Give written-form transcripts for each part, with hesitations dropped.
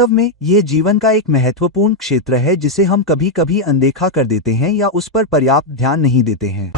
वास्तव में ये जीवन का एक महत्वपूर्ण क्षेत्र है जिसे हम कभी कभी अनदेखा कर देते हैं या उस पर पर्याप्त ध्यान नहीं देते हैं।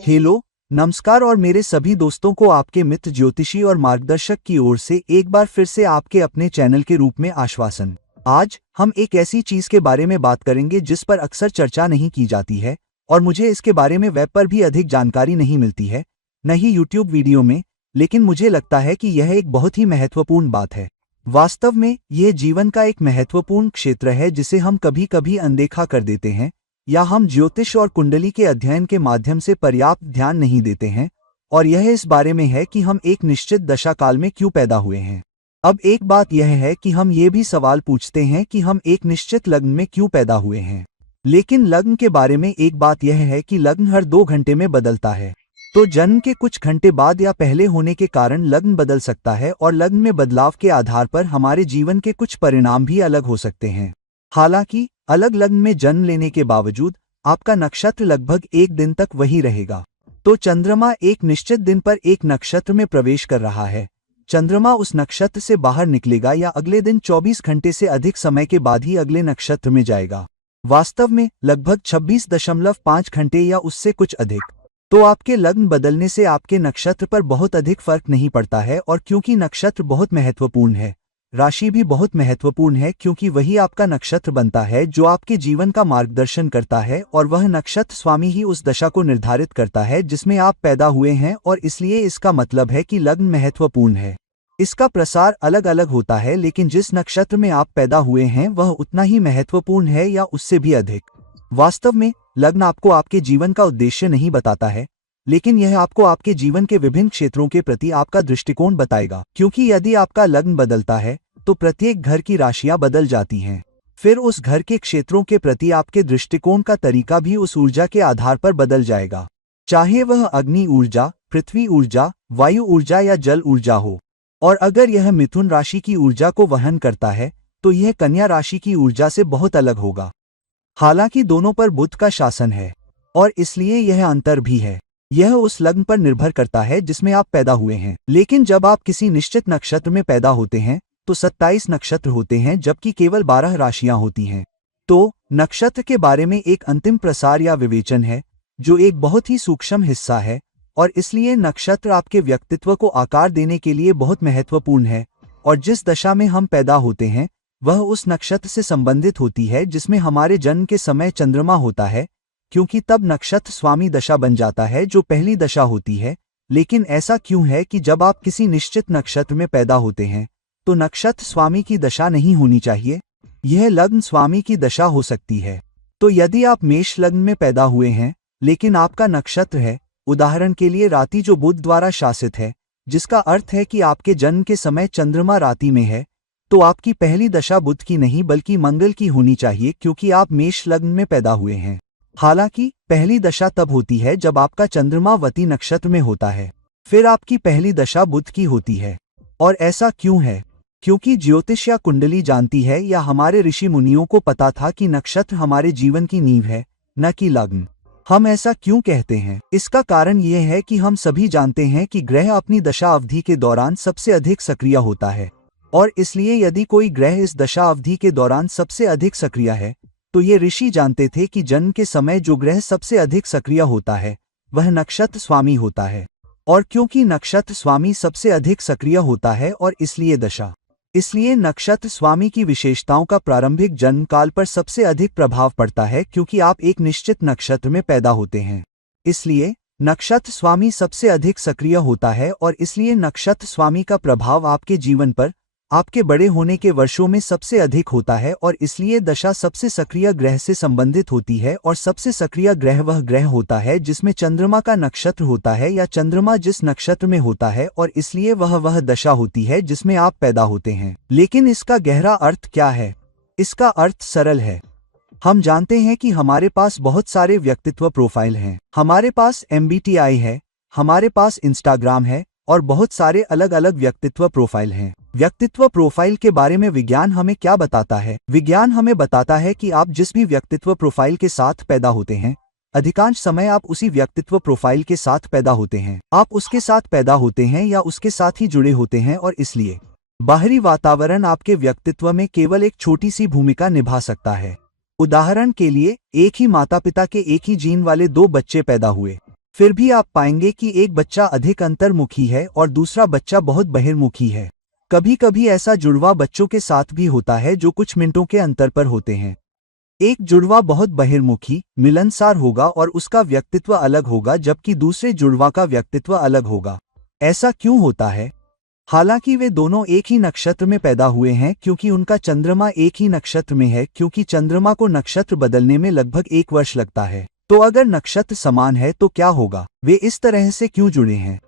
हेलो, नमस्कार और मेरे सभी दोस्तों को आपके मित्र ज्योतिषी और मार्गदर्शक की ओर से एक बार फिर से आपके अपने चैनल के रूप में आश्वासन। आज हम एक ऐसी चीज के बारे में बात करेंगे जिस पर अक्सर चर्चा नहीं की जाती है और मुझे इसके बारे में वेब पर भी अधिक जानकारी नहीं मिलती है, न ही यूट्यूब वीडियो में, लेकिन मुझे लगता है कि यह एक बहुत ही महत्वपूर्ण बात है। वास्तव में यह जीवन का एक महत्वपूर्ण क्षेत्र है जिसे हम कभी कभी अनदेखा कर देते हैं या हम ज्योतिष और कुंडली के अध्ययन के माध्यम से पर्याप्त ध्यान नहीं देते हैं, और यह इस बारे में है कि हम एक निश्चित दशा काल में क्यों पैदा हुए हैं। अब एक बात यह है कि हम ये भी सवाल पूछते हैं कि हम एक निश्चित लग्न में क्यों पैदा हुए हैं, लेकिन लग्न के बारे में एक बात यह है कि लग्न हर 2 घंटे में बदलता है। तो जन्म के कुछ घंटे बाद या पहले होने के कारण लग्न बदल सकता है और लग्न में बदलाव के आधार पर हमारे जीवन के कुछ परिणाम भी अलग हो सकते हैं। हालांकि अलग लग्न में जन्म लेने के बावजूद आपका नक्षत्र लगभग 1 दिन तक वही रहेगा। तो चंद्रमा एक निश्चित दिन पर एक नक्षत्र में प्रवेश कर रहा है, चंद्रमा उस नक्षत्र से बाहर निकलेगा या अगले दिन 24 घंटे से अधिक समय के बाद ही अगले नक्षत्र में जाएगा। वास्तव में लगभग 26.5 घंटे या उससे कुछ अधिक। तो आपके लग्न बदलने से आपके नक्षत्र पर बहुत अधिक फर्क नहीं पड़ता है, और क्योंकि नक्षत्र बहुत महत्वपूर्ण है, राशि भी बहुत महत्वपूर्ण है, क्योंकि वही आपका नक्षत्र बनता है जो आपके जीवन का मार्गदर्शन करता है, और वह नक्षत्र स्वामी ही उस दशा को निर्धारित करता है जिसमें आप पैदा हुए हैं। और इसलिए इसका मतलब है कि लग्न महत्वपूर्ण है। इसका प्रसार अलग अलग होता है, लेकिन जिस नक्षत्र में आप पैदा हुए हैं वह उतना ही महत्वपूर्ण है या उससे भी अधिक। वास्तव में लग्न आपको आपके जीवन का उद्देश्य नहीं बताता है, लेकिन यह आपको आपके जीवन के विभिन्न क्षेत्रों के प्रति आपका दृष्टिकोण बताएगा, क्योंकि यदि आपका लग्न बदलता है तो प्रत्येक घर की राशियां बदल जाती हैं। फिर उस घर के क्षेत्रों के प्रति आपके दृष्टिकोण का तरीका भी उस ऊर्जा के आधार पर बदल जाएगा, चाहे वह अग्नि ऊर्जा, पृथ्वी ऊर्जा, वायु ऊर्जा या जल ऊर्जा हो। और अगर यह मिथुन राशि की ऊर्जा को वहन करता है तो यह कन्या राशि की ऊर्जा से बहुत अलग होगा। हालांकि दोनों पर बुध का शासन है और इसलिए यह अंतर भी है। यह उस लग्न पर निर्भर करता है जिसमें आप पैदा हुए हैं। लेकिन जब आप किसी निश्चित नक्षत्र में पैदा होते हैं तो 27 नक्षत्र होते हैं, जबकि केवल 12 राशियां होती हैं। तो नक्षत्र के बारे में एक अंतिम प्रसार या विवेचन है जो एक बहुत ही सूक्ष्म हिस्सा है, और इसलिए नक्षत्र आपके व्यक्तित्व को आकार देने के लिए बहुत महत्वपूर्ण है। और जिस दशा में हम पैदा होते हैं वह उस नक्षत्र से संबंधित होती है जिसमें हमारे जन्म के समय चंद्रमा होता है, क्योंकि तब नक्षत्र स्वामी दशा बन जाता है जो पहली दशा होती है। लेकिन ऐसा क्यों है कि जब आप किसी निश्चित नक्षत्र में पैदा होते हैं तो नक्षत्र स्वामी की दशा नहीं होनी चाहिए, यह लग्न स्वामी की दशा हो सकती है। तो यदि आप मेष लग्न में पैदा हुए हैं लेकिन आपका नक्षत्र है, उदाहरण के लिए राति, जो बुध द्वारा शासित है, जिसका अर्थ है कि आपके जन्म के समय चंद्रमा राति में है, तो आपकी पहली दशा बुध की नहीं बल्कि मंगल की होनी चाहिए, क्योंकि आप मेष लग्न में पैदा हुए हैं। हालांकि पहली दशा तब होती है जब आपका चंद्रमा वती नक्षत्र में होता है, फिर आपकी पहली दशा बुध की होती है। और ऐसा क्यों है? क्योंकि ज्योतिष या कुंडली जानती है या हमारे ऋषि मुनियों को पता था कि नक्षत्र हमारे जीवन की नींव है, न कि लग्न। हम ऐसा क्यों कहते हैं? इसका कारण यह है कि हम सभी जानते हैं कि ग्रह अपनी दशा अवधि के दौरान सबसे अधिक सक्रिय होता है, और इसलिए यदि कोई ग्रह इस दशा अवधि के दौरान सबसे अधिक सक्रिय है तो ये ऋषि जानते थे कि जन्म के समय जो ग्रह सबसे अधिक सक्रिय होता है वह नक्षत्र स्वामी होता है। और क्योंकि नक्षत्र स्वामी सबसे अधिक सक्रिय होता है और इसलिए नक्षत्र स्वामी की विशेषताओं का प्रारंभिक जन्म काल पर सबसे अधिक प्रभाव पड़ता है, क्योंकि आप एक निश्चित नक्षत्र में पैदा होते हैं। इसलिए नक्षत्र स्वामी सबसे अधिक सक्रिय होता है और इसलिए नक्षत्र स्वामी का प्रभाव आपके जीवन पर आपके बड़े होने के वर्षों में सबसे अधिक होता है, और इसलिए दशा सबसे सक्रिय ग्रह से संबंधित होती है। और सबसे सक्रिय ग्रह वह ग्रह होता है जिसमें चंद्रमा का नक्षत्र होता है या चंद्रमा जिस नक्षत्र में होता है, और इसलिए वह दशा होती है जिसमें आप पैदा होते हैं। लेकिन इसका गहरा अर्थ क्या है? इसका अर्थ सरल है। हम जानते हैं कि हमारे पास बहुत सारे व्यक्तित्व प्रोफाइल हैं। हमारे पास MBTI है, हमारे पास इंस्टाग्राम है, और बहुत सारे अलग अलग व्यक्तित्व प्रोफाइल हैं। व्यक्तित्व प्रोफाइल के बारे में विज्ञान हमें क्या बताता है? विज्ञान हमें बताता है कि आप जिस भी व्यक्तित्व प्रोफाइल के साथ पैदा होते हैं अधिकांश समय आप उसी व्यक्तित्व प्रोफाइल के साथ पैदा होते हैं। आप उसके साथ पैदा होते हैं या उसके साथ ही जुड़े होते हैं और इसलिए बाहरी वातावरण आपके व्यक्तित्व में केवल एक छोटी सी भूमिका निभा सकता है। उदाहरण के लिए, एक ही माता पिता के एक ही जीन वाले दो बच्चे पैदा हुए, फिर भी आप पाएंगे कि एक बच्चा अधिक अंतर्मुखी है और दूसरा बच्चा बहुत बहिर्मुखी है। कभी कभी ऐसा जुड़वा बच्चों के साथ भी होता है जो कुछ मिनटों के अंतर पर होते हैं। एक जुड़वा बहुत बहिर्मुखी, मिलनसार होगा और उसका व्यक्तित्व अलग होगा, जबकि दूसरे जुड़वा का व्यक्तित्व अलग होगा। ऐसा क्यों होता है? हालांकि वे दोनों एक ही नक्षत्र में पैदा हुए हैं, क्योंकि उनका चंद्रमा एक ही नक्षत्र में है, क्योंकि चंद्रमा को नक्षत्र बदलने में लगभग 1 वर्ष लगता है। तो अगर नक्षत्र समान है तो क्या होगा? वे इस तरह से क्यों जुड़े हैं?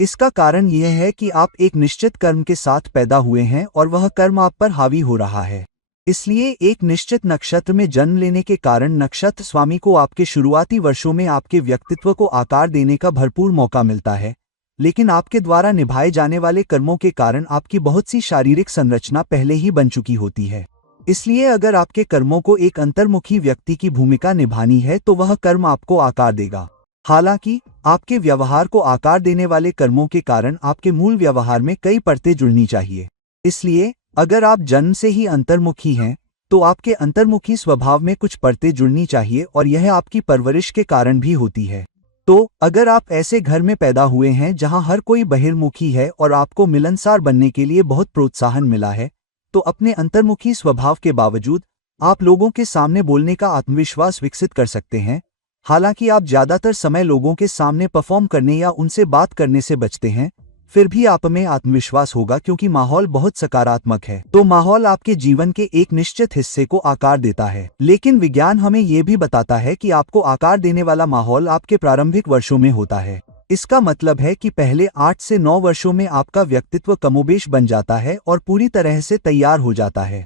इसका कारण यह है कि आप एक निश्चित कर्म के साथ पैदा हुए हैं और वह कर्म आप पर हावी हो रहा है। इसलिए एक निश्चित नक्षत्र में जन्म लेने के कारण नक्षत्र स्वामी को आपके शुरुआती वर्षों में आपके व्यक्तित्व को आकार देने का भरपूर मौका मिलता है, लेकिन आपके द्वारा निभाए जाने वाले कर्मों के कारण आपकी बहुत सी शारीरिक संरचना पहले ही बन चुकी होती है। इसलिए अगर आपके कर्मों को एक अंतर्मुखी व्यक्ति की भूमिका निभानी है तो वह कर्म आपको आकार देगा। हालांकि आपके व्यवहार को आकार देने वाले कर्मों के कारण आपके मूल व्यवहार में कई परतें जुड़नी चाहिए। इसलिए अगर आप जन्म से ही अंतर्मुखी हैं तो आपके अंतर्मुखी स्वभाव में कुछ परतें जुड़नी चाहिए और यह आपकी परवरिश के कारण भी होती है। तो अगर आप ऐसे घर में पैदा हुए हैं जहां हर कोई बहिर्मुखी है और आपको मिलनसार बनने के लिए बहुत प्रोत्साहन मिला है, तो अपने अंतर्मुखी स्वभाव के बावजूद आप लोगों के सामने बोलने का आत्मविश्वास विकसित कर सकते हैं। हालांकि आप ज्यादातर समय लोगों के सामने परफॉर्म करने या उनसे बात करने से बचते हैं, फिर भी आप में आत्मविश्वास होगा क्योंकि माहौल बहुत सकारात्मक है। तो माहौल आपके जीवन के एक निश्चित हिस्से को आकार देता है। लेकिन विज्ञान हमें यह भी बताता है कि आपको आकार देने वाला माहौल आपके प्रारंभिक वर्षों में होता है। इसका मतलब है कि पहले 8 से 9 वर्षों में आपका व्यक्तित्व कमोबेश बन जाता है और पूरी तरह से तैयार हो जाता है।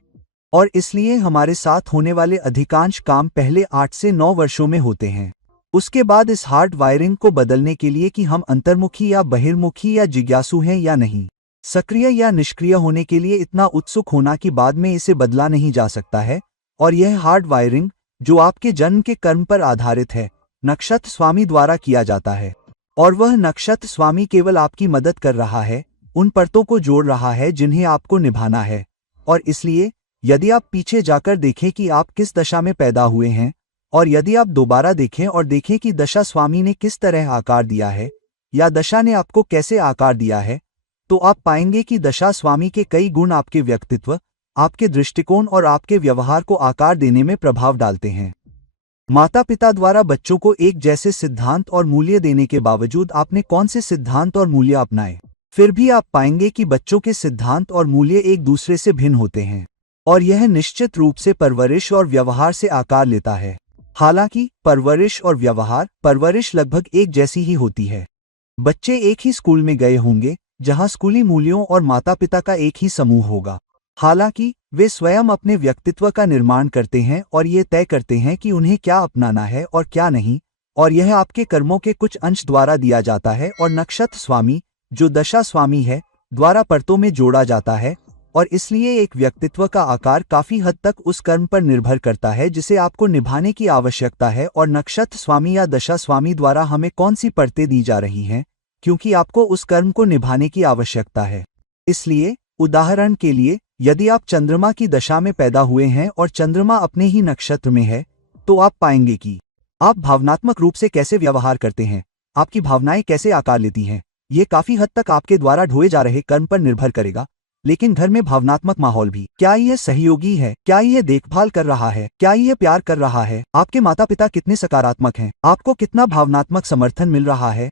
और इसलिए हमारे साथ होने वाले अधिकांश काम पहले 8 से 9 वर्षों में होते हैं। उसके बाद इस हार्ड वायरिंग को बदलने के लिए कि हम अंतर्मुखी या बहिर्मुखी या जिज्ञासु हैं या नहीं, सक्रिय या निष्क्रिय होने के लिए इतना उत्सुक होना कि बाद में इसे बदला नहीं जा सकता है। और यह हार्ड वायरिंग, जो आपके जन्म के कर्म पर आधारित है, नक्षत्र स्वामी द्वारा किया जाता है। और वह नक्षत्र स्वामी केवल आपकी मदद कर रहा है, उन परतों को जोड़ रहा है जिन्हें आपको निभाना है। और इसलिए यदि आप पीछे जाकर देखें कि आप किस दशा में पैदा हुए हैं, और यदि आप दोबारा देखें और देखें कि दशा स्वामी ने किस तरह आकार दिया है या दशा ने आपको कैसे आकार दिया है, तो आप पाएंगे कि दशा स्वामी के कई गुण आपके व्यक्तित्व, आपके दृष्टिकोण और आपके व्यवहार को आकार देने में प्रभाव डालते हैं। माता पिता द्वारा बच्चों को एक जैसे सिद्धांत और मूल्य देने के बावजूद आपने कौन से सिद्धांत और मूल्य अपनाए, फिर भी आप पाएंगे कि बच्चों के सिद्धांत और मूल्य एक दूसरे से भिन्न होते हैं। और यह निश्चित रूप से परवरिश और व्यवहार से आकार लेता है। हालांकि परवरिश और परवरिश लगभग एक जैसी ही होती है। बच्चे एक ही स्कूल में गए होंगे जहां स्कूली मूल्यों और माता पिता का एक ही समूह होगा। हालांकि वे स्वयं अपने व्यक्तित्व का निर्माण करते हैं और ये तय करते हैं कि उन्हें क्या अपनाना है और क्या नहीं, और यह आपके कर्मों के कुछ अंश द्वारा दिया जाता है और नक्षत्र स्वामी, जो दशा स्वामी है, द्वारा परतों में जोड़ा जाता है। और इसलिए एक व्यक्तित्व का आकार काफी हद तक उस कर्म पर निर्भर करता है जिसे आपको निभाने की आवश्यकता है और नक्षत्र स्वामी या दशा स्वामी द्वारा हमें कौन सी परतें दी जा रही हैं, क्योंकि आपको उस कर्म को निभाने की आवश्यकता है। इसलिए उदाहरण के लिए, यदि आप चंद्रमा की दशा में पैदा हुए हैं और चंद्रमा अपने ही नक्षत्र में है, तो आप पाएंगे कि आप भावनात्मक रूप से कैसे व्यवहार करते हैं, आपकी भावनाएं कैसे आकार लेती हैं। ये काफी हद तक आपके द्वारा ढोए जा रहे कर्म पर निर्भर करेगा। लेकिन घर में भावनात्मक माहौल भी, क्या यह सहयोगी है, क्या यह देखभाल कर रहा है, क्या यह प्यार कर रहा है, आपके माता पिता कितने सकारात्मक हैं, आपको कितना भावनात्मक समर्थन मिल रहा है,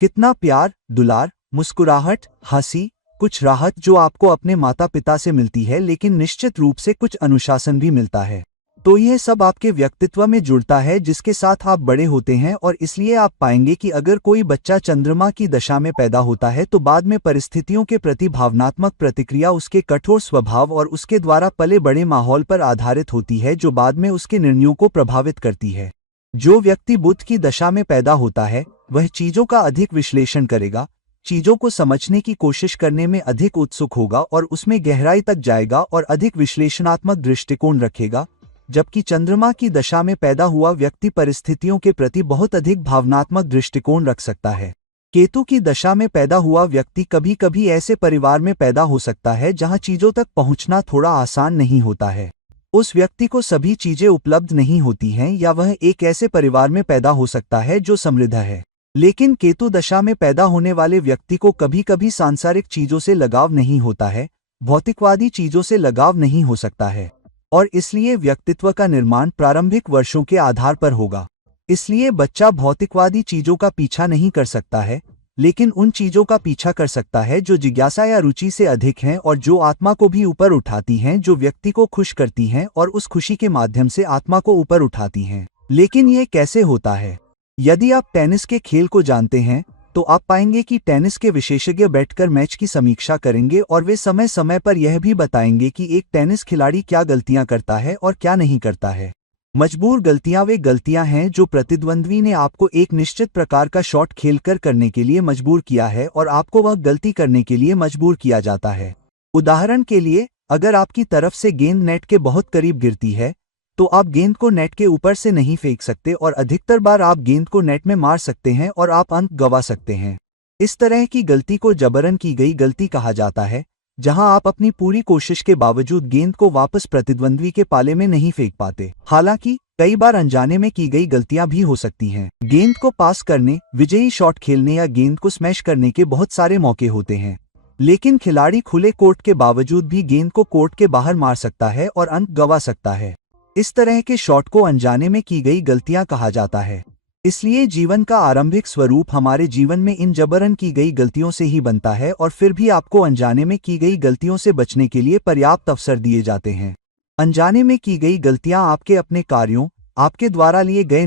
कितना प्यार, दुलार, मुस्कुराहट, हंसी, कुछ राहत जो आपको अपने माता पिता से मिलती है, लेकिन निश्चित रूप से कुछ अनुशासन भी मिलता है। तो यह सब आपके व्यक्तित्व में जुड़ता है जिसके साथ आप बड़े होते हैं। और इसलिए आप पाएंगे कि अगर कोई बच्चा चंद्रमा की दशा में पैदा होता है तो बाद में परिस्थितियों के प्रति भावनात्मक प्रतिक्रिया उसके कठोर स्वभाव और उसके द्वारा पले बड़े माहौल पर आधारित होती है, जो बाद में उसके निर्णयों को प्रभावित करती है। जो व्यक्ति बुध की दशा में पैदा होता है वह चीजों का अधिक विश्लेषण करेगा, चीजों को समझने की कोशिश करने में अधिक उत्सुक होगा और उसमें गहराई तक जाएगा और अधिक विश्लेषणात्मक दृष्टिकोण रखेगा। जबकि चंद्रमा की दशा में पैदा हुआ व्यक्ति परिस्थितियों के प्रति बहुत अधिक भावनात्मक दृष्टिकोण रख सकता है। केतु की दशा में पैदा हुआ व्यक्ति कभी कभी ऐसे परिवार में पैदा हो सकता है जहां चीजों तक पहुंचना थोड़ा आसान नहीं होता है। उस व्यक्ति को सभी चीजें उपलब्ध नहीं होती हैं, या वह एक ऐसे परिवार में पैदा हो सकता है जो समृद्ध है। लेकिन केतु दशा में पैदा होने वाले व्यक्ति को कभी कभी सांसारिक चीजों से लगाव नहीं होता है, भौतिकवादी चीजों से लगाव नहीं हो सकता है, और इसलिए व्यक्तित्व का निर्माण प्रारंभिक वर्षों के आधार पर होगा। इसलिए बच्चा भौतिकवादी चीजों का पीछा नहीं कर सकता है, लेकिन उन चीजों का पीछा कर सकता है जो जिज्ञासा या रुचि से अधिक हैं और जो आत्मा को भी ऊपर उठाती हैं, जो व्यक्ति को खुश करती हैं और उस खुशी के माध्यम से आत्मा को ऊपर उठाती हैं। लेकिन यह कैसे होता है? यदि आप टेनिस के खेल को जानते हैं तो आप पाएंगे कि टेनिस के विशेषज्ञ बैठकर मैच की समीक्षा करेंगे और वे समय समय पर यह भी बताएंगे कि एक टेनिस खिलाड़ी क्या गलतियां करता है और क्या नहीं करता है। मजबूर गलतियां वे गलतियां हैं जो प्रतिद्वंद्वी ने आपको एक निश्चित प्रकार का शॉट खेलकर करने के लिए मजबूर किया है और आपको वह गलती करने के लिए मजबूर किया जाता है। उदाहरण के लिए, अगर आपकी तरफ से गेंद नेट के बहुत करीब गिरती है तो आप गेंद को नेट के ऊपर से नहीं फेंक सकते और अधिकतर बार आप गेंद को नेट में मार सकते हैं और आप अंक गंवा सकते हैं। इस तरह की गलती को जबरन की गई गलती कहा जाता है, जहां आप अपनी पूरी कोशिश के बावजूद गेंद को वापस प्रतिद्वंद्वी के पाले में नहीं फेंक पाते। हालांकि कई बार अनजाने में की गई गलतियां भी हो सकती हैं। गेंद को पास करने, विजयी शॉट खेलने या गेंद को स्मैश करने के बहुत सारे मौके होते हैं, लेकिन खिलाड़ी खुले कोर्ट के बावजूद भी गेंद को कोर्ट के बाहर मार सकता है और अंक गंवा सकता है। इस तरह के शॉट को अनजाने में की गई गलतियां कहा जाता है। इसलिए जीवन का आरंभिक स्वरूप हमारे जीवन में इन जबरन की गई गलतियों से ही बनता है, और फिर भी आपको अनजाने में की गई गलतियों से बचने के लिए पर्याप्त अवसर दिए जाते हैं। अनजाने में की गई गलतियां आपके अपने कार्यों, आपके द्वारा लिए गए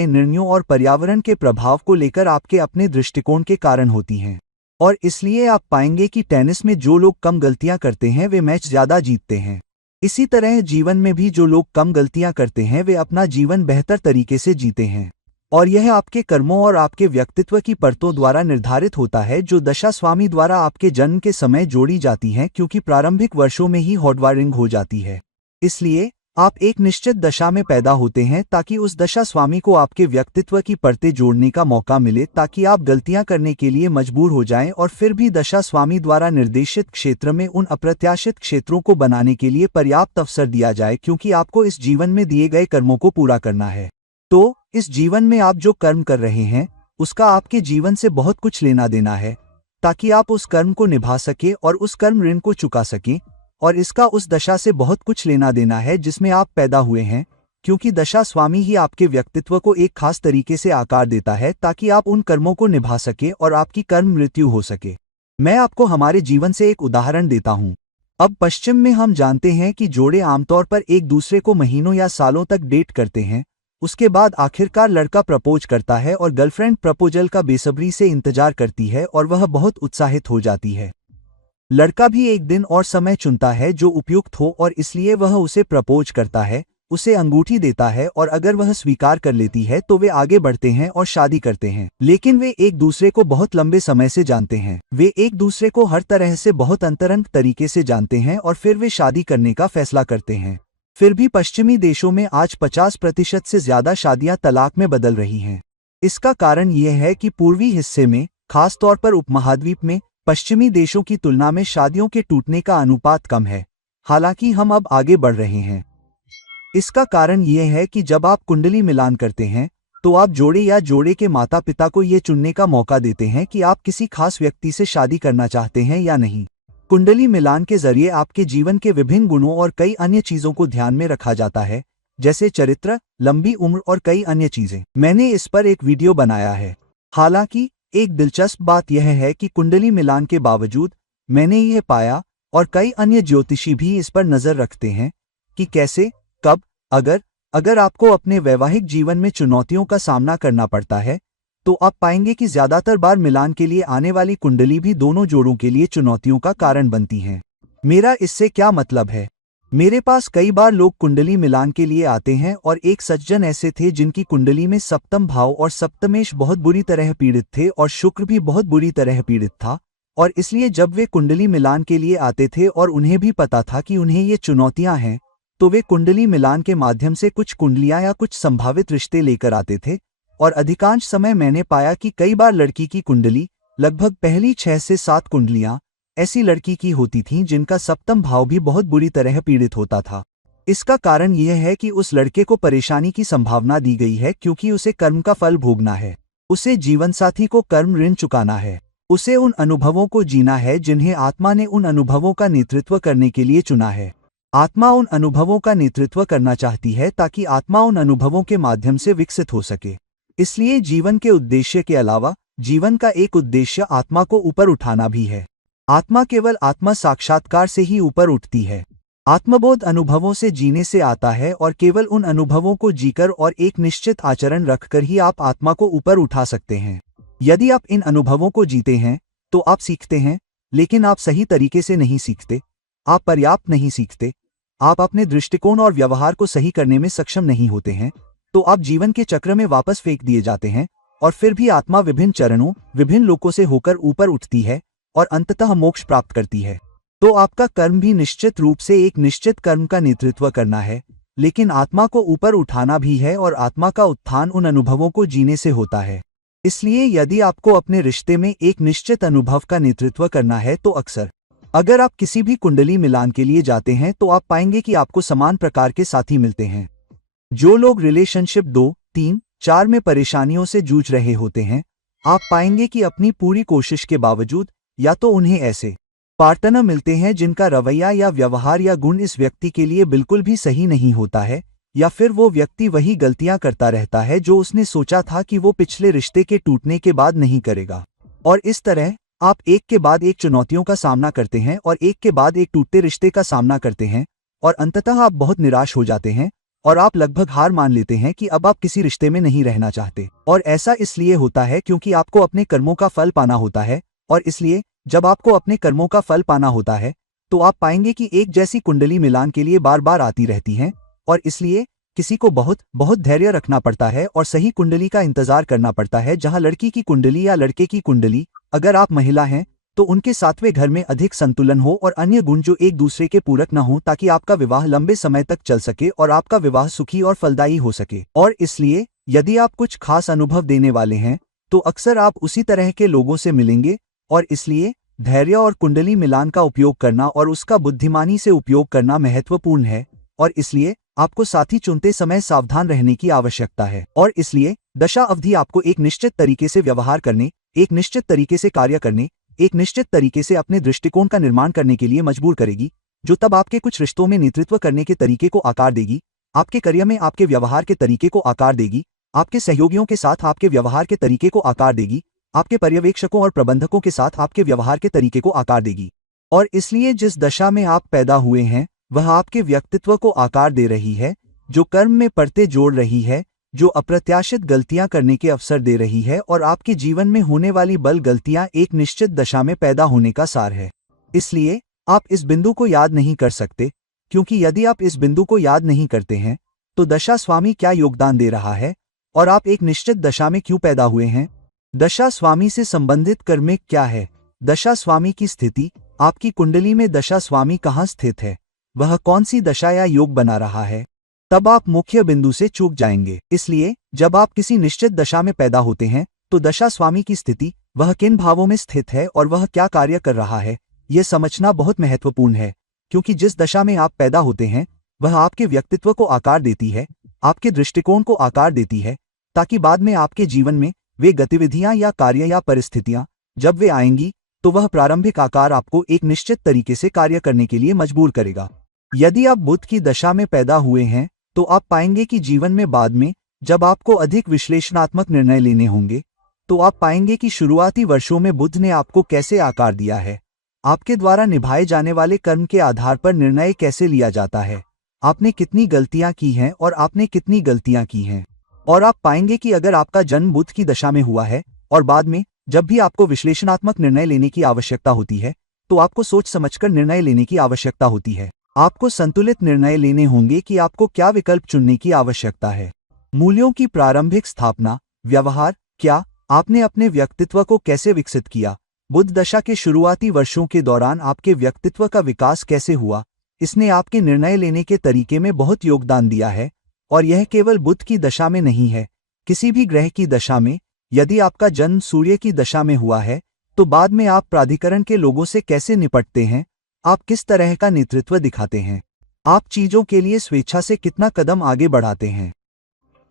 निर्णयों और पर्यावरण के प्रभाव को लेकर आपके अपने दृष्टिकोण के कारण होती हैं। और इसलिए आप पाएंगे कि टेनिस में जो लोग कम गलतियां करते हैं वे मैच ज्यादा जीतते हैं। इसी तरह जीवन में भी जो लोग कम गलतियां करते हैं वे अपना जीवन बेहतर तरीके से जीते हैं। और यह आपके कर्मों और आपके व्यक्तित्व की परतों द्वारा निर्धारित होता है, जो दशा स्वामी द्वारा आपके जन्म के समय जोड़ी जाती हैं, क्योंकि प्रारंभिक वर्षों में ही हॉटवायरिंग हो जाती है। इसलिए आप एक निश्चित दशा में पैदा होते हैं ताकि उस दशा स्वामी को आपके व्यक्तित्व की परतें जोड़ने का मौका मिले, ताकि आप गलतियां करने के लिए मजबूर हो जाएं और फिर भी दशा स्वामी द्वारा निर्देशित क्षेत्र में उन अप्रत्याशित क्षेत्रों को बनाने के लिए पर्याप्त अवसर दिया जाए, क्योंकि आपको इस जीवन में दिए गए कर्मों को पूरा करना है। तो इस जीवन में आप जो कर्म कर रहे हैं उसका आपके जीवन से बहुत कुछ लेना देना है, ताकि आप उस कर्म को निभा सके और उस कर्म ऋण को चुका सकें। और इसका उस दशा से बहुत कुछ लेना देना है जिसमें आप पैदा हुए हैं, क्योंकि दशा स्वामी ही आपके व्यक्तित्व को एक खास तरीके से आकार देता है ताकि आप उन कर्मों को निभा सके और आपकी कर्म मृत्यु हो सके। मैं आपको हमारे जीवन से एक उदाहरण देता हूं। अब पश्चिम में हम जानते हैं कि जोड़े आमतौर पर एक दूसरे को महीनों या सालों तक डेट करते हैं। उसके बाद आखिरकार लड़का प्रपोज करता है और गर्लफ्रेंड प्रपोजल का बेसब्री से इंतजार करती है और वह बहुत उत्साहित हो जाती है। लड़का भी एक दिन और समय चुनता है जो उपयुक्त हो और इसलिए वह उसे प्रपोज करता है, उसे अंगूठी देता है और अगर वह स्वीकार कर लेती है तो वे आगे बढ़ते हैं और शादी करते हैं। लेकिन वे एक दूसरे को बहुत लंबे समय से जानते हैं। वे एक दूसरे को हर तरह से बहुत अंतरंग तरीके से जानते हैं और फिर वे शादी करने का फैसला करते हैं। फिर भी पश्चिमी देशों में आज 50% से ज्यादा शादियां तलाक में बदल रही हैं। इसका कारण यह है कि पूर्वी हिस्से में, खासतौर पर उपमहाद्वीप में, पश्चिमी देशों की तुलना में शादियों के टूटने का अनुपात कम है। हालांकि हम अब आगे बढ़ रहे हैं। इसका कारण यह है कि जब आप कुंडली मिलान करते हैं तो आप जोड़े या जोड़े के माता पिता को यह चुनने का मौका देते हैं कि आप किसी खास व्यक्ति से शादी करना चाहते हैं या नहीं। कुंडली मिलान के जरिए आपके जीवन के विभिन्न गुणों और कई अन्य चीजों को ध्यान में रखा जाता है, जैसे चरित्र, लंबी उम्र और कई अन्य चीजें। मैंने इस पर एक वीडियो बनाया है। हालांकि एक दिलचस्प बात यह है कि कुंडली मिलान के बावजूद मैंने यह पाया, और कई अन्य ज्योतिषी भी इस पर नजर रखते हैं, कि कैसे, कब, अगर आपको अपने वैवाहिक जीवन में चुनौतियों का सामना करना पड़ता है तो आप पाएंगे कि ज्यादातर बार मिलान के लिए आने वाली कुंडली भी दोनों जोड़ों के लिए चुनौतियों का कारण बनती हैं। मेरा इससे क्या मतलब है? मेरे पास कई बार लोग कुंडली मिलान के लिए आते हैं और एक सज्जन ऐसे थे जिनकी कुंडली में सप्तम भाव और सप्तमेश बहुत बुरी तरह पीड़ित थे और शुक्र भी बहुत बुरी तरह पीड़ित था, और इसलिए जब वे कुंडली मिलान के लिए आते थे और उन्हें भी पता था कि उन्हें ये चुनौतियां हैं, तो वे कुंडली मिलान के माध्यम से कुछ कुंडलियां या कुछ संभावित रिश्ते लेकर आते थे, और अधिकांश समय मैंने पाया कि कई बार लड़की की कुंडली, लगभग पहली 6 से 7 कुंडलियां ऐसी लड़की की होती थीं जिनका सप्तम भाव भी बहुत बुरी तरह पीड़ित होता था। इसका कारण यह है कि उस लड़के को परेशानी की संभावना दी गई है, क्योंकि उसे कर्म का फल भोगना है, उसे जीवनसाथी को कर्म ऋण चुकाना है, उसे उन अनुभवों को जीना है जिन्हें आत्मा ने उन अनुभवों का नेतृत्व करने के लिए चुना है। आत्मा उन अनुभवों का नेतृत्व करना चाहती है ताकि आत्मा उन अनुभवों के माध्यम से विकसित हो सके। इसलिए जीवन के उद्देश्य के अलावा जीवन का एक उद्देश्य आत्मा को ऊपर उठाना भी है। आत्मा केवल आत्मा साक्षात्कार से ही ऊपर उठती है। आत्मबोध अनुभवों से जीने से आता है, और केवल उन अनुभवों को जीकर और एक निश्चित आचरण रखकर ही आप आत्मा को ऊपर उठा सकते हैं। यदि आप इन अनुभवों को जीते हैं तो आप सीखते हैं, लेकिन आप सही तरीके से नहीं सीखते, आप पर्याप्त नहीं सीखते, आप अपने दृष्टिकोण और व्यवहार को सही करने में सक्षम नहीं होते हैं, तो आप जीवन के चक्र में वापस फेंक दिए जाते हैं, और फिर भी आत्मा विभिन्न चरणों, विभिन्न लोकों से होकर ऊपर उठती है और अंततः मोक्ष प्राप्त करती है। तो आपका कर्म भी निश्चित रूप से एक निश्चित कर्म का नेतृत्व करना है, लेकिन आत्मा को ऊपर उठाना भी है, और आत्मा का उत्थान उन अनुभवों को जीने से होता है। इसलिए यदि आपको अपने रिश्ते में एक निश्चित अनुभव का नेतृत्व करना है तो अक्सर अगर आप किसी भी कुंडली मिलान के लिए जाते हैं तो आप पाएंगे कि आपको समान प्रकार के साथी मिलते हैं। जो लोग रिलेशनशिप 2, 3, 4 में परेशानियों से जूझ रहे होते हैं, आप पाएंगे कि अपनी पूरी कोशिश के बावजूद या तो उन्हें ऐसे पार्टनर मिलते हैं जिनका रवैया या व्यवहार या गुण इस व्यक्ति के लिए बिल्कुल भी सही नहीं होता है, या फिर वो व्यक्ति वही गलतियां करता रहता है जो उसने सोचा था कि वो पिछले रिश्ते के टूटने के बाद नहीं करेगा। और इस तरह आप एक के बाद एक चुनौतियों का सामना करते हैं और एक के बाद एक टूटते रिश्ते का सामना करते हैं, और अंततः आप बहुत निराश हो जाते हैं और आप लगभग हार मान लेते हैं कि अब आप किसी रिश्ते में नहीं रहना चाहते। और ऐसा इसलिए होता है क्योंकि आपको अपने कर्मों का फल पाना होता है, और इसलिए जब आपको अपने कर्मों का फल पाना होता है तो आप पाएंगे कि एक जैसी कुंडली मिलान के लिए बार बार आती रहती हैं, और इसलिए किसी को बहुत बहुत धैर्य रखना पड़ता है और सही कुंडली का इंतजार करना पड़ता है, जहां लड़की की कुंडली या लड़के की कुंडली, अगर आप महिला हैं तो उनके 7वें घर में अधिक संतुलन हो और अन्य गुण जो एक दूसरे के पूरक न हो, ताकि आपका विवाह लंबे समय तक चल सके और आपका विवाह सुखी और फलदायी हो सके। और इसलिए यदि आप कुछ खास अनुभव देने वाले हैं तो अक्सर आप उसी तरह के लोगों से मिलेंगे, और इसलिए धैर्य और कुंडली मिलान का उपयोग करना और उसका बुद्धिमानी से उपयोग करना महत्वपूर्ण है, और इसलिए आपको साथी चुनते समय सावधान रहने की आवश्यकता है। और इसलिए दशा अवधि आपको एक निश्चित तरीके से व्यवहार करने, एक निश्चित तरीके से कार्य करने, एक निश्चित तरीके से अपने दृष्टिकोण का निर्माण करने के लिए मजबूर करेगी, जो तब आपके कुछ रिश्तों में नेतृत्व करने के तरीके को आकार देगी, आपके करियर में आपके व्यवहार के तरीके को आकार देगी, आपके सहयोगियों के साथ आपके व्यवहार के तरीके को आकार देगी, आपके पर्यवेक्षकों और प्रबंधकों के साथ आपके व्यवहार के तरीके को आकार देगी। और इसलिए जिस दशा में आप पैदा हुए हैं वह आपके व्यक्तित्व को आकार दे रही है, जो कर्म में परतें जोड़ रही है, जो अप्रत्याशित गलतियां करने के अवसर दे रही है, और आपके जीवन में होने वाली बल गलतियां एक निश्चित दशा में पैदा होने का सार है। इसलिए आप इस बिंदु को याद नहीं कर सकते, क्योंकि यदि आप इस बिंदु को याद नहीं करते हैं तो दशा स्वामी क्या योगदान दे रहा है और आप एक निश्चित दशा में क्यों पैदा हुए हैं। दशा स्वामी से संबंधित कर्मिक क्या है। दशा स्वामी की स्थिति, आपकी कुंडली में दशा स्वामी कहाँ स्थित है, वह कौन सी दशा या योग बना रहा है, तब आप मुख्य बिंदु से चूक जाएंगे। इसलिए जब आप किसी निश्चित दशा में पैदा होते हैं तो दशा स्वामी की स्थिति, वह किन भावों में स्थित है और वह क्या कार्य कर रहा है, यह समझना बहुत महत्वपूर्ण है, क्योंकि जिस दशा में आप पैदा होते हैं वह आपके व्यक्तित्व को आकार देती है, आपके दृष्टिकोण को आकार देती है, ताकि बाद में आपके जीवन में वे गतिविधियां या कार्य या परिस्थितियां जब वे आएंगी तो वह प्रारंभिक आकार आपको एक निश्चित तरीके से कार्य करने के लिए मजबूर करेगा। यदि आप बुध की दशा में पैदा हुए हैं तो आप पाएंगे कि जीवन में बाद में जब आपको अधिक विश्लेषणात्मक निर्णय लेने होंगे तो आप पाएंगे कि शुरुआती वर्षों में बुध ने आपको कैसे आकार दिया है, आपके द्वारा निभाए जाने वाले कर्म के आधार पर निर्णय कैसे लिया जाता है, आपने कितनी गलतियां की हैं और आपने कितनी गलतियां की हैं। और आप पाएंगे कि अगर आपका जन्म बुध की दशा में हुआ है और बाद में जब भी आपको विश्लेषणात्मक निर्णय लेने की आवश्यकता होती है तो आपको सोच समझकर निर्णय लेने की आवश्यकता होती है। आपको संतुलित निर्णय लेने होंगे कि आपको क्या विकल्प चुनने की आवश्यकता है। मूल्यों की प्रारंभिक स्थापना, व्यवहार, क्या आपने अपने व्यक्तित्व को कैसे विकसित किया, बुध दशा के शुरुआती वर्षों के दौरान आपके व्यक्तित्व का विकास कैसे हुआ, इसने आपके निर्णय लेने के तरीके में बहुत योगदान दिया है, और यह केवल बुध की दशा में नहीं है, किसी भी ग्रह की दशा में। यदि आपका जन्म सूर्य की दशा में हुआ है, तो बाद में आप प्राधिकरण के लोगों से कैसे निपटते हैं, आप किस तरह का नेतृत्व दिखाते हैं, आप चीजों के लिए स्वेच्छा से कितना कदम आगे बढ़ाते हैं,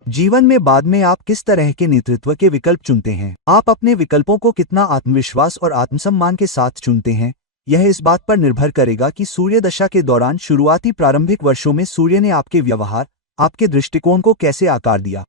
जीवन में बाद में आप किस तरह के नेतृत्व के विकल्प चुनते हैं, आप अपने विकल्पों को कितना आत्मविश्वास और आत्मसम्मान के साथ चुनते हैं, यह इस बात पर निर्भर करेगा कि सूर्य दशा के दौरान शुरुआती प्रारंभिक वर्षों में सूर्य ने आपके व्यवहार, आपके दृष्टिकोण को कैसे आकार दिया।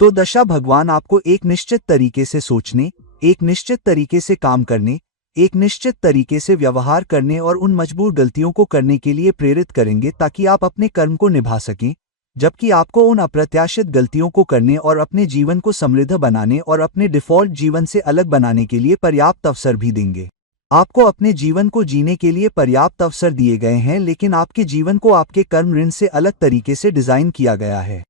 तो दशा भगवान आपको एक निश्चित तरीके से सोचने, एक निश्चित तरीके से काम करने, एक निश्चित तरीके से व्यवहार करने और उन मजबूर गलतियों को करने के लिए प्रेरित करेंगे ताकि आप अपने कर्म को निभा सकें, जबकि आपको उन अप्रत्याशित गलतियों को करने और अपने जीवन को समृद्ध बनाने और अपने डिफ़ॉल्ट जीवन से अलग बनाने के लिए पर्याप्त अवसर भी देंगे। आपको अपने जीवन को जीने के लिए पर्याप्त अवसर दिए गए हैं, लेकिन आपके जीवन को आपके कर्म ऋण से अलग तरीके से डिज़ाइन किया गया है।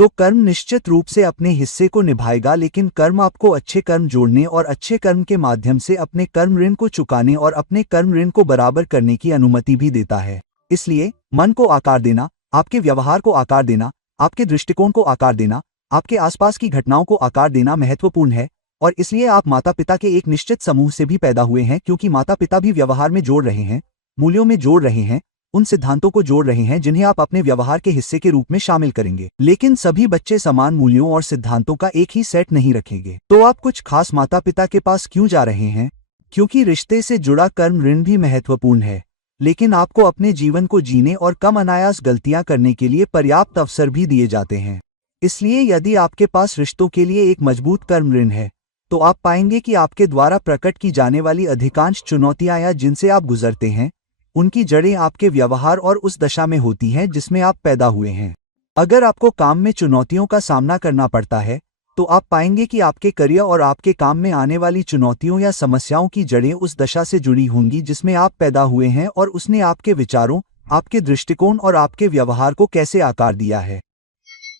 तो कर्म निश्चित रूप से अपने हिस्से को निभाएगा, लेकिन कर्म आपको अच्छे कर्म जोड़ने और अच्छे कर्म के माध्यम से अपने कर्म ऋण को चुकाने और अपने कर्म ऋण को बराबर करने की अनुमति भी देता है। इसलिए मन को आकार देना, आपके व्यवहार को आकार देना, आपके दृष्टिकोण को आकार देना, आपके आसपास की घटनाओं को आकार देना महत्वपूर्ण है। और इसलिए आप माता पिता के एक निश्चित समूह से भी पैदा हुए हैं, क्योंकि माता पिता भी व्यवहार में जोड़ रहे हैं, मूल्यों में जोड़ रहे हैं, उन सिद्धांतों को जोड़ रहे हैं जिन्हें आप अपने व्यवहार के हिस्से के रूप में शामिल करेंगे। लेकिन सभी बच्चे समान मूल्यों और सिद्धांतों का एक ही सेट नहीं रखेंगे। तो आप कुछ खास माता पिता के पास क्यों जा रहे हैं? क्योंकि रिश्ते से जुड़ा कर्म ऋण भी महत्वपूर्ण है, लेकिन आपको अपने जीवन को जीने और कम अनायास गलतियां करने के लिए पर्याप्त अवसर भी दिए जाते हैं। इसलिए यदि आपके पास रिश्तों के लिए एक मजबूत कर्म ऋण है, तो आप पाएंगे कि आपके द्वारा प्रकट की जाने वाली अधिकांश चुनौतियां या जिनसे आप गुजरते हैं, उनकी जड़ें आपके व्यवहार और उस दशा में होती हैं जिसमें आप पैदा हुए हैं। अगर आपको काम में चुनौतियों का सामना करना पड़ता है, तो आप पाएंगे कि आपके करियर और आपके काम में आने वाली चुनौतियों या समस्याओं की जड़ें उस दशा से जुड़ी होंगी जिसमें आप पैदा हुए हैं और उसने आपके विचारों, आपके दृष्टिकोण और आपके व्यवहार को कैसे आकार दिया है।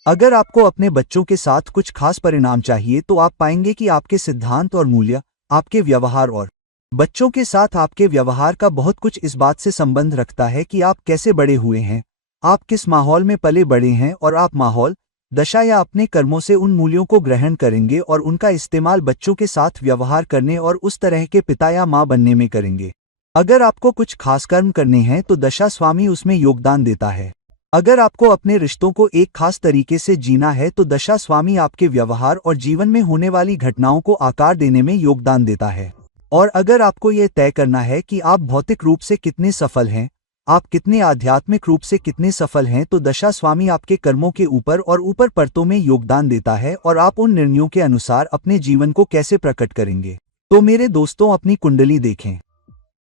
अगर आपको अपने बच्चों के साथ कुछ खास परिणाम चाहिए, तो आप पाएंगे कि आपके सिद्धांत और मूल्य, आपके व्यवहार और बच्चों के साथ आपके व्यवहार का बहुत कुछ इस बात से संबंध रखता है कि आप कैसे बड़े हुए हैं, आप किस माहौल में पले बड़े हैं, और आप माहौल, दशा या अपने कर्मों से उन मूल्यों को ग्रहण करेंगे और उनका इस्तेमाल बच्चों के साथ व्यवहार करने और उस तरह के पिता या माँ बनने में करेंगे। अगर आपको कुछ खास कर्म करने हैं, तो दशा स्वामी उसमें योगदान देता है। अगर आपको अपने रिश्तों को एक खास तरीके से जीना है, तो दशा स्वामी आपके व्यवहार और जीवन में होने वाली घटनाओं को आकार देने में योगदान देता है। और अगर आपको यह तय करना है कि आप भौतिक रूप से कितने सफल हैं, आप कितने आध्यात्मिक रूप से कितने सफल हैं, तो दशा स्वामी आपके कर्मों के ऊपर और ऊपर परतों में योगदान देता है और आप उन निर्णयों के अनुसार अपने जीवन को कैसे प्रकट करेंगे। तो मेरे दोस्तों, अपनी कुंडली देखें,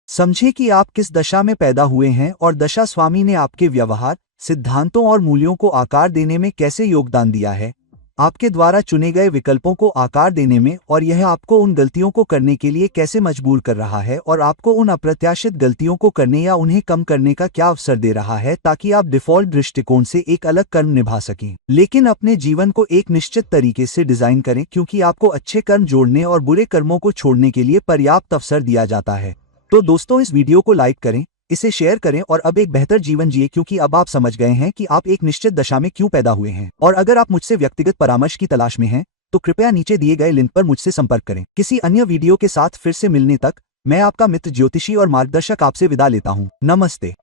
समझें कि आप किस दशा में पैदा हुए हैं और दशा स्वामी ने आपके व्यवहार, सिद्धांतों और मूल्यों को आकार देने में कैसे योगदान दिया है, आपके द्वारा चुने गए विकल्पों को आकार देने में, और यह आपको उन गलतियों को करने के लिए कैसे मजबूर कर रहा है और आपको उन अप्रत्याशित गलतियों को करने या उन्हें कम करने का क्या अवसर दे रहा है, ताकि आप डिफ़ॉल्ट दृष्टिकोण से एक अलग कर्म निभा सकें, लेकिन अपने जीवन को एक निश्चित तरीके से डिजाइन करें, क्योंकि आपको अच्छे कर्म जोड़ने और बुरे कर्मों को छोड़ने के लिए पर्याप्त अवसर दिया जाता है। तो दोस्तों, इस वीडियो को लाइक करें, इसे शेयर करें और अब एक बेहतर जीवन जिए, क्योंकि अब आप समझ गए हैं कि आप एक निश्चित दशा में क्यों पैदा हुए हैं। और अगर आप मुझसे व्यक्तिगत परामर्श की तलाश में हैं, तो कृपया नीचे दिए गए लिंक पर मुझसे संपर्क करें। किसी अन्य वीडियो के साथ फिर से मिलने तक मैं आपका मित्र ज्योतिषी और मार्गदर्शक आपसे विदा लेता हूं। नमस्ते।